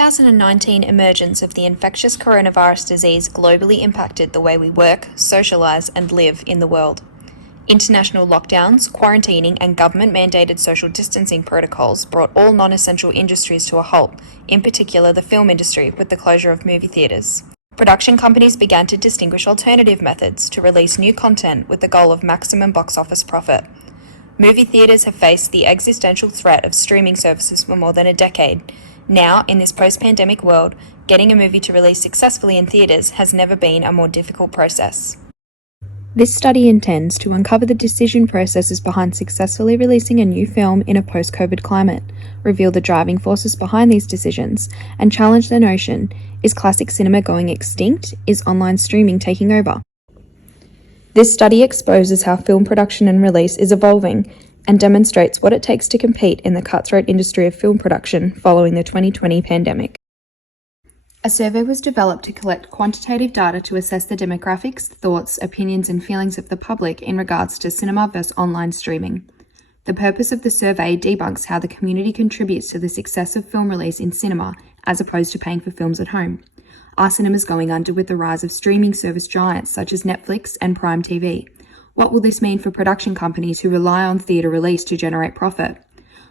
2019 emergence of the infectious coronavirus disease globally impacted the way we work, socialise and live in the world. International lockdowns, quarantining and government-mandated social distancing protocols brought all non-essential industries to a halt, in particular the film industry with the closure of movie theatres. Production companies began to distinguish alternative methods to release new content with the goal of maximum box office profit. Movie theatres have faced the existential threat of streaming services for more than a decade. Now, in this post-pandemic world, getting a movie to release successfully in theatres has never been a more difficult process. This study intends to uncover the decision processes behind successfully releasing a new film in a post-COVID climate, reveal the driving forces behind these decisions, and challenge the notion, is classic cinema going extinct? Is online streaming taking over? This study exposes how film production and release is evolving and demonstrates what it takes to compete in the cutthroat industry of film production following the 2020 pandemic. A survey was developed to collect quantitative data to assess the demographics, thoughts, opinions and feelings of the public in regards to cinema versus online streaming. The purpose of the survey debunks how the community contributes to the success of film release in cinema as opposed to paying for films at home. Are cinemas going under with the rise of streaming service giants such as Netflix and Prime TV? What will this mean for production companies who rely on theatre release to generate profit?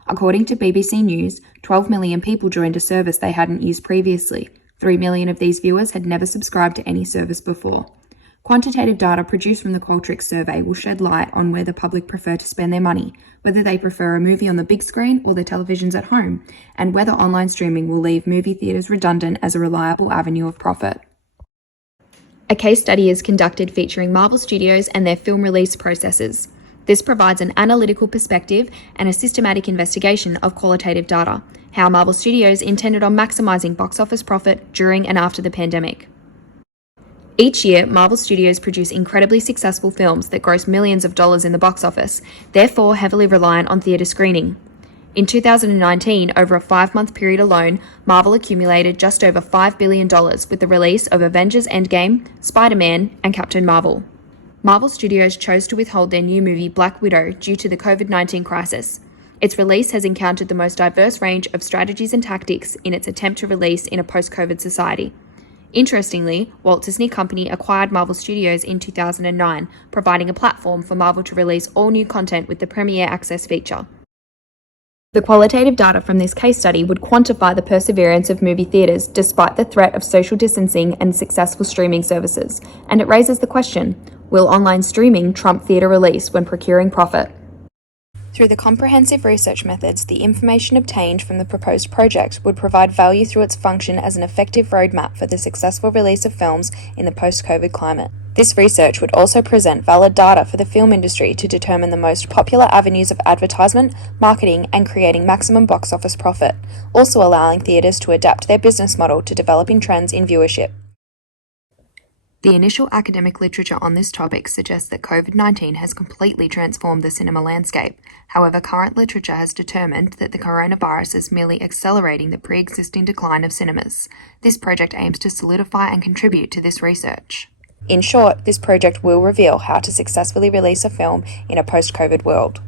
According to BBC News, 12 million people joined a service they hadn't used previously. 3 million of these viewers had never subscribed to any service before. Quantitative data produced from the Qualtrics survey will shed light on where the public prefer to spend their money, whether they prefer a movie on the big screen or their televisions at home, and whether online streaming will leave movie theatres redundant as a reliable avenue of profit. A case study is conducted featuring Marvel Studios and their film release processes. This provides an analytical perspective and a systematic investigation of qualitative data, how Marvel Studios intended on maximising box office profit during and after the pandemic. Each year, Marvel Studios produce incredibly successful films that gross millions of dollars in the box office, therefore heavily reliant on theatre screening. In 2019, over a 5-month period alone, Marvel accumulated just over $5 billion with the release of Avengers Endgame, Spider-Man, and Captain Marvel. Marvel Studios chose to withhold their new movie Black Widow due to the COVID-19 crisis. Its release has encountered the most diverse range of strategies and tactics in its attempt to release in a post-COVID society. Interestingly, Walt Disney Company acquired Marvel Studios in 2009, providing a platform for Marvel to release all new content with the Premier Access feature. The qualitative data from this case study would quantify the perseverance of movie theatres despite the threat of social distancing and successful streaming services, and it raises the question, will online streaming trump theatre release when procuring profit? Through the comprehensive research methods, the information obtained from the proposed project would provide value through its function as an effective roadmap for the successful release of films in the post-COVID climate. This research would also present valid data for the film industry to determine the most popular avenues of advertisement, marketing, and creating maximum box office profit, also allowing theatres to adapt their business model to developing trends in viewership. The initial academic literature on this topic suggests that COVID-19 has completely transformed the cinema landscape. However, current literature has determined that the coronavirus is merely accelerating the pre-existing decline of cinemas. This project aims to solidify and contribute to this research. In short, this project will reveal how to successfully release a film in a post-COVID world.